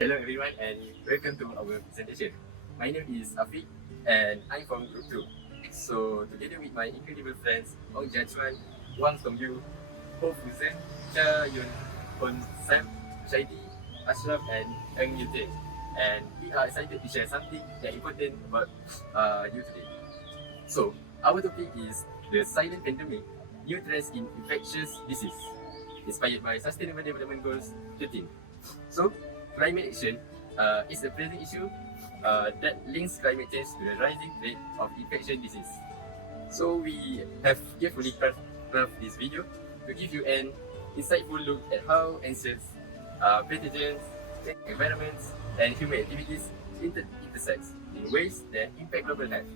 Hello everyone and welcome to our presentation. My name is AFIQ and I'm from Group 2. So together with my incredible friends ONG JIA CHUAN, WANG FUH ZHEN, Sam, RUSYAIDI, ASHRAF and ENG YEW THENG. And we are excited to share something that important about you today. So our topic is the silent pandemic, new trends in infectious disease, inspired by Sustainable Development Goals 13. So climate action is a present issue that links climate change to the rising rate of infectious disease. So we have carefully crafted this video to give you an insightful look at how ancient pathogens, environments, and human activities intersect in ways that impact global health.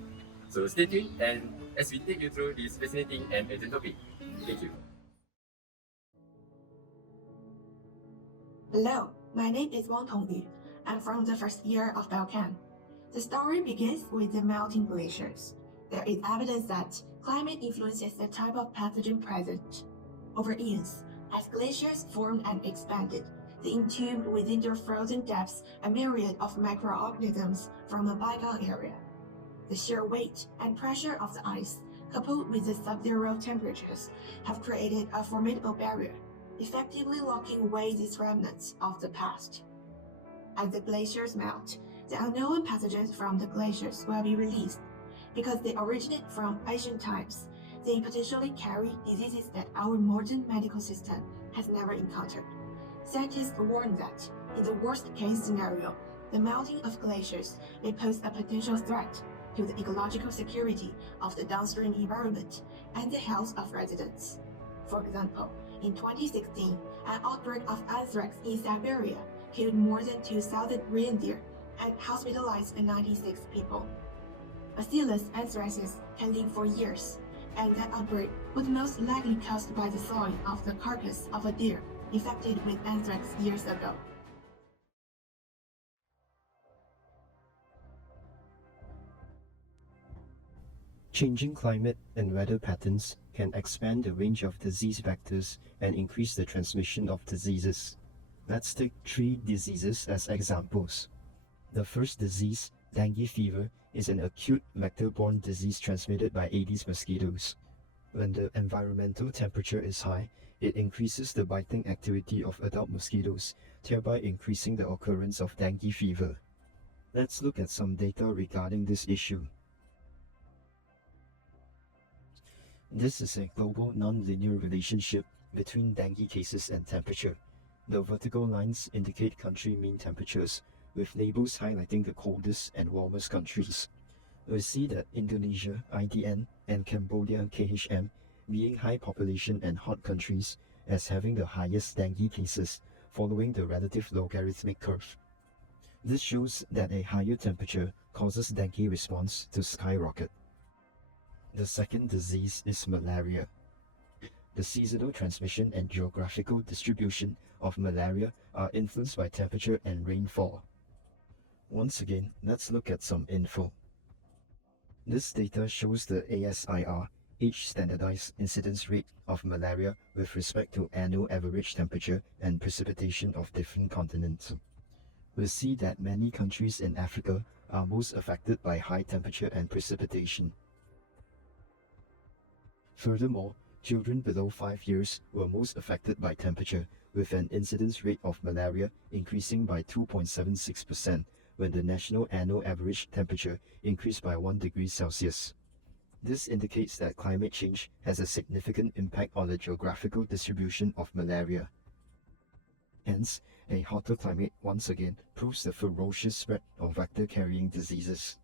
So stay tuned and as we take you through this fascinating and urgent topic. Thank you. Hello, my name is Wang Tongyu. I'm from the first year of Biochem. The story begins with the melting glaciers. There is evidence that climate influences the type of pathogen present. Over eons, as glaciers formed and expanded, they entombed within their frozen depths a myriad of microorganisms from a bygone area. The sheer weight and pressure of the ice, coupled with the sub-zero temperatures, have created a formidable barrier, effectively locking away these remnants of the past. As the glaciers melt, the unknown pathogens from the glaciers will be released. Because they originate from ancient times, they potentially carry diseases that our modern medical system has never encountered. Scientists warn that, in the worst-case scenario, the melting of glaciers may pose a potential threat to the ecological security of the downstream environment and the health of residents. For example, in 2016, an outbreak of anthrax in Siberia killed more than 2,000 reindeer and hospitalized 96 people. Bacillus anthracis can live for years, and that outbreak was most likely caused by the thawing of the carcass of a deer infected with anthrax years ago. Changing climate and weather patterns can expand the range of disease vectors and increase the transmission of diseases. Let's take 3 diseases as examples. The first disease, dengue fever, is an acute vector-borne disease transmitted by Aedes mosquitoes. When the environmental temperature is high, it increases the biting activity of adult mosquitoes, thereby increasing the occurrence of dengue fever. Let's look at some data regarding this issue. This is a global non-linear relationship between dengue cases and temperature. The vertical lines indicate country mean temperatures, with labels highlighting the coldest and warmest countries. We see that Indonesia, IDN, and Cambodia, KHM, being high population and hot countries, as having the highest dengue cases, following the relative logarithmic curve. This shows that a higher temperature causes dengue response to skyrocket. The second disease is malaria. The seasonal transmission and geographical distribution of malaria are influenced by temperature and rainfall. Once again, let's look at some info. This data shows the ASIR, age standardized incidence rate of malaria with respect to annual average temperature and precipitation of different continents. We see that many countries in Africa are most affected by high temperature and precipitation. Furthermore, children below 5 years were most affected by temperature, with an incidence rate of malaria increasing by 2.76% when the national annual average temperature increased by 1 degree Celsius. This indicates that climate change has a significant impact on the geographical distribution of malaria. Hence, a hotter climate once again proves the ferocious spread of vector-carrying diseases.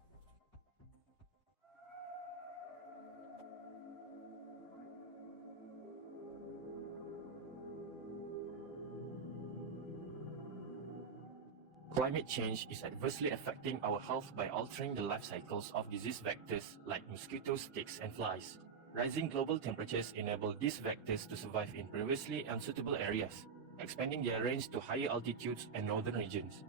Climate change is adversely affecting our health by altering the life cycles of disease vectors like mosquitoes, ticks, and flies. Rising global temperatures enable these vectors to survive in previously unsuitable areas, expanding their range to higher altitudes and northern regions.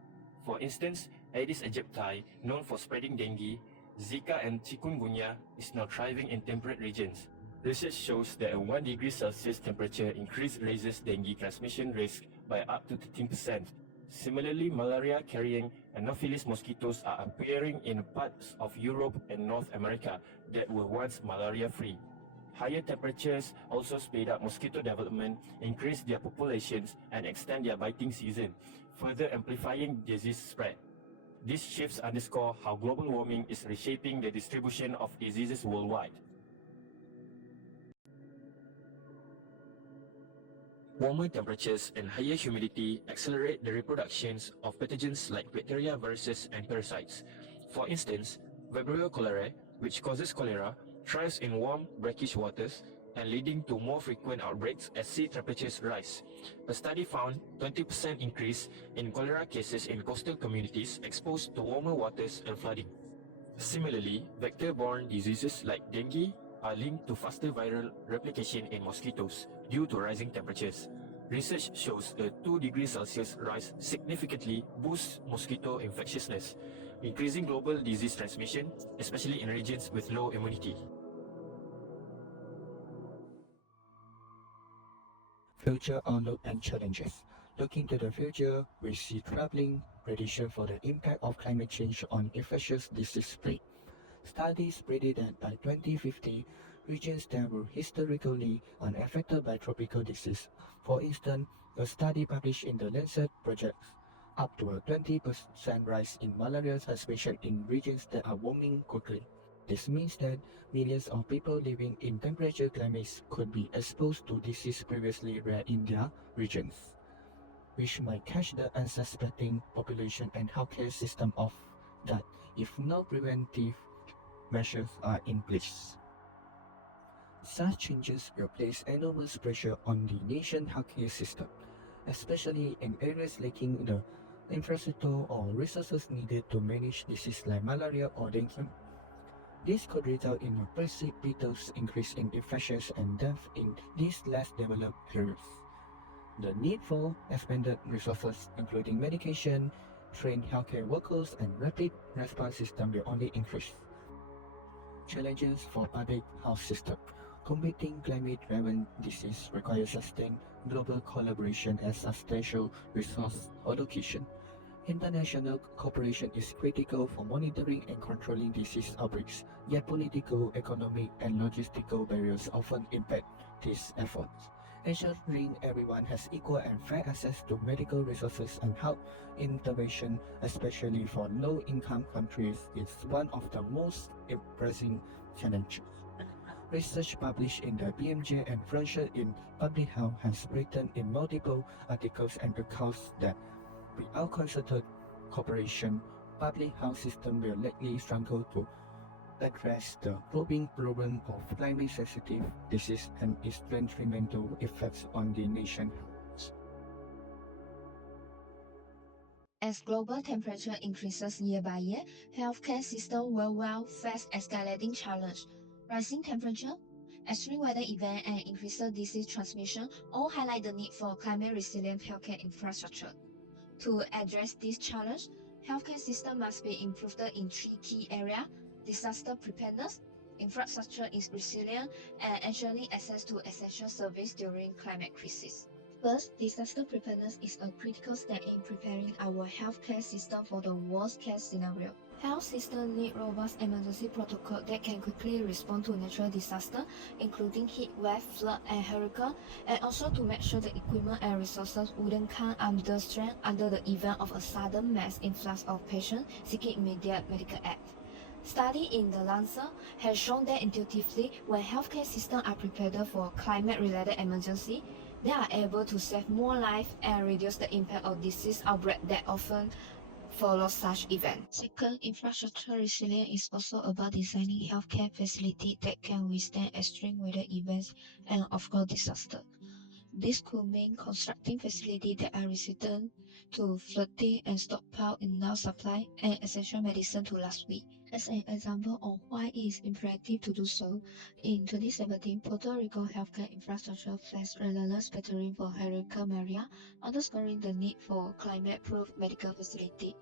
For instance, Aedes aegypti, known for spreading dengue, Zika, and chikungunya, is now thriving in temperate regions. Research shows that a 1 degree Celsius temperature increase raises dengue transmission risk by up to 13%. Similarly, malaria-carrying Anopheles mosquitoes are appearing in parts of Europe and North America that were once malaria-free. Higher temperatures also speed up mosquito development, increase their populations, and extend their biting season, further amplifying disease spread. These shifts underscore how global warming is reshaping the distribution of diseases worldwide. Warmer temperatures and higher humidity accelerate the reproductions of pathogens like bacteria, viruses, and parasites. For instance, Vibrio cholerae, which causes cholera, thrives in warm, brackish waters and leading to more frequent outbreaks as sea temperatures rise. A study found 20% increase in cholera cases in coastal communities exposed to warmer waters and flooding. Similarly, vector-borne diseases like dengue are linked to faster viral replication in mosquitoes due to rising temperatures. Research shows a 2 degrees Celsius rise significantly boosts mosquito infectiousness, increasing global disease transmission, especially in regions with low immunity. Future outlook and challenges. Looking to the future, we see troubling prediction for the impact of climate change on infectious disease spread. Studies predict that by 2050, regions that were historically unaffected by tropical disease, for instance, a study published in the Lancet projects up to a 20% rise in malaria transmission in regions that are warming quickly. This means that millions of people living in temperature climates could be exposed to disease previously rare in their regions, which might catch the unsuspecting population and healthcare system off guard if no preventive measures are in place. Such changes will place enormous pressure on the nation's healthcare system, especially in areas lacking the infrastructure or resources needed to manage diseases like malaria or dengue. This could result in a precipitous increase in infections and death in these less developed areas. The need for expanded resources, including medication, trained healthcare workers, and rapid response systems will only increase. Challenges for public health system. Combating climate-driven disease requires sustained global collaboration and substantial resource allocation. International cooperation is critical for monitoring and controlling disease outbreaks, yet political, economic, and logistical barriers often impact these efforts. Ensuring everyone has equal and fair access to medical resources and health intervention, especially for low-income countries, is one of the most pressing challenges. Research published in the BMJ and Frontier in Public Health has written in multiple articles and accounts that without concerted cooperation, public health systems will likely struggle to address the growing problem of climate-sensitive disease and its detrimental effects on the nation's health. As global temperature increases year by year, healthcare systems worldwide face escalating challenge. Rising temperature, extreme weather events, and increased disease transmission all highlight the need for climate-resilient healthcare infrastructure. To address this challenge, healthcare system must be improved in 3 key areas: disaster preparedness, infrastructure is resilient, and ensuring access to essential service during climate crisis. First, disaster preparedness is a critical step in preparing our healthcare system for the worst-case scenario. Health systems need robust emergency protocols that can quickly respond to natural disasters, including heat wave, flood, and hurricane, and also to make sure the equipment and resources wouldn't come under strain under the event of a sudden mass influx of patients seeking immediate medical aid. Study in the Lancet has shown that intuitively, when healthcare systems are prepared for climate-related emergency, they are able to save more lives and reduce the impact of disease outbreaks that often follow such events. Second, infrastructure resilience is also about designing healthcare facilities that can withstand extreme weather events and, of course, disaster. This could mean constructing facilities that are resistant to flooding and stockpile enough supply and essential medicine to last week. As an example on why it is imperative to do so, in 2017, Puerto Rico healthcare infrastructure faced relentless battering for Hurricane Maria, underscoring the need for climate-proof medical facilities.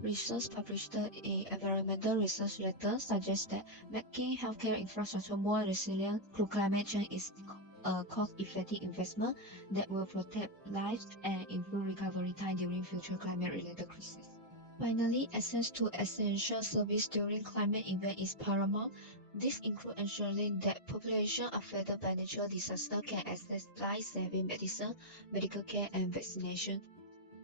Research published in Environmental Research Letter suggests that making healthcare infrastructure more resilient to climate change is a cost-effective investment that will protect lives and improve recovery time during future climate-related crises. Finally, access to essential service during climate event is paramount. This includes ensuring that population affected by natural disaster can access life-saving medicine, medical care, and vaccination.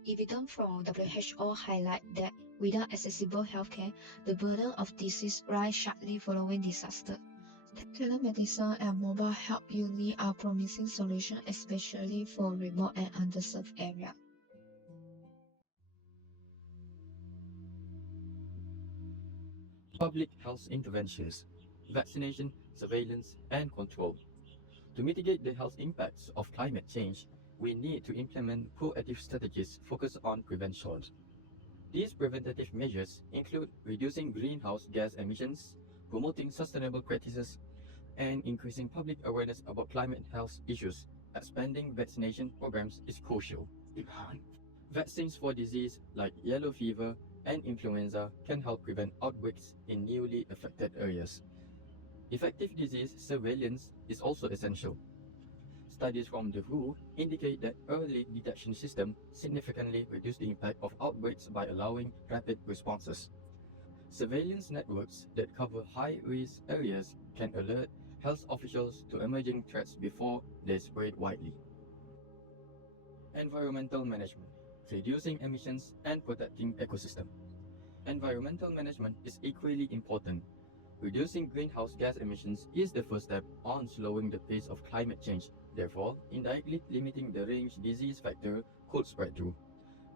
Evidence from WHO highlight that without accessible healthcare, the burden of disease rise sharply following disaster. Telemedicine and mobile health units are promising solutions, especially for remote and underserved areas. Public health interventions, vaccination, surveillance, and control. To mitigate the health impacts of climate change, we need to implement proactive strategies focused on prevention. These preventative measures include reducing greenhouse gas emissions, promoting sustainable practices, and increasing public awareness about climate health issues. Expanding vaccination programs is crucial. Vaccines for diseases like yellow fever and influenza can help prevent outbreaks in newly affected areas. Effective disease surveillance is also essential. Studies from the WHO indicate that early detection systems significantly reduce the impact of outbreaks by allowing rapid responses. Surveillance networks that cover high-risk areas can alert health officials to emerging threats before they spread widely. Environmental management, reducing emissions and protecting ecosystem. Environmental management is equally important. Reducing greenhouse gas emissions is the first step on slowing the pace of climate change. Therefore, indirectly limiting the range disease factor could spread through.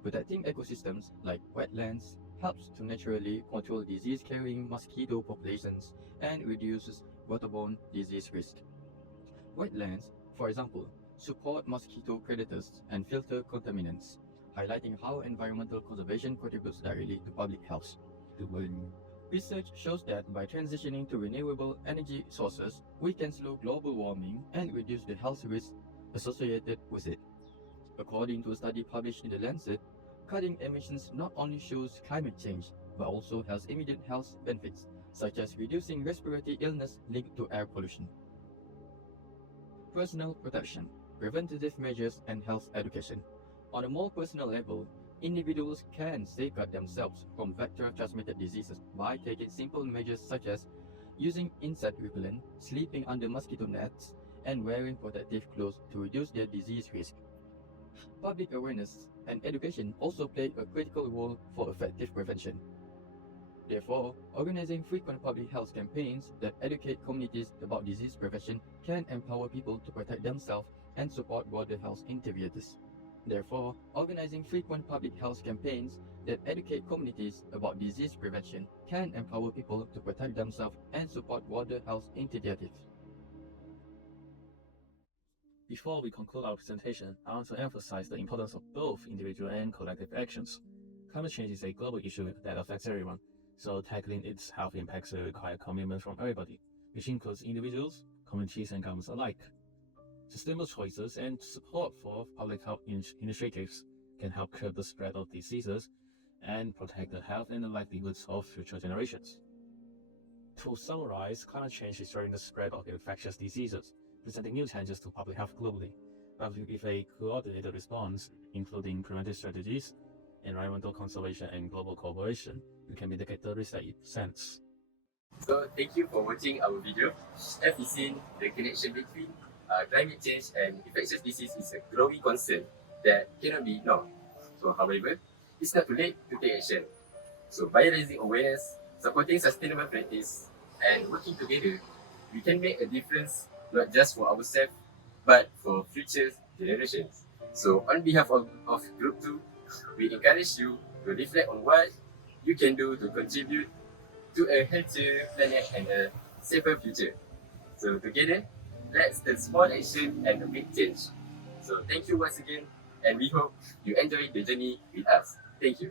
Protecting ecosystems like wetlands helps to naturally control disease-carrying mosquito populations and reduces waterborne disease risk. Wetlands, for example, support mosquito predators and filter contaminants, highlighting how environmental conservation contributes directly to public health. Research shows that by transitioning to renewable energy sources, we can slow global warming and reduce the health risks associated with it. According to a study published in The Lancet, cutting emissions not only shows climate change, but also has immediate health benefits, such as reducing respiratory illness linked to air pollution. Personal protection, preventative measures, and health education. On a more personal level, individuals can safeguard themselves from vector-transmitted diseases by taking simple measures such as using insect repellent, sleeping under mosquito nets, and wearing protective clothes to reduce their disease risk. Public awareness and education also play a critical role for effective prevention. Therefore, organizing frequent public health campaigns that educate communities about disease prevention can empower people to protect themselves and support broader health initiatives. Therefore, organizing frequent public health campaigns that educate communities about disease prevention can empower people to protect themselves and support broader health initiatives. Before we conclude our presentation, I want to emphasize the importance of both individual and collective actions. Climate change is a global issue that affects everyone, so tackling its health impacts will require commitment from everybody, which includes individuals, communities, and governments alike. Sustainable choices and support for public health initiatives can help curb the spread of diseases and protect the health and the livelihoods of future generations. To summarize, climate change is driving the spread of infectious diseases, presenting new challenges to public health globally. But with a coordinated response, including preventive strategies, environmental conservation, and global cooperation, we can mitigate the risk that it presents. So thank you for watching our video. As we've seen, the connection between climate change and infectious disease is a growing concern that cannot be ignored. So however, it's not too late to take action. So by raising awareness, supporting sustainable practice, and working together, we can make a difference not just for ourselves, but for future generations. So on behalf of Group 2, we encourage you to reflect on what you can do to contribute to a healthier planet and a safer future. So together, let's take small action and a big change. So thank you once again, and we hope you enjoy the journey with us. Thank you.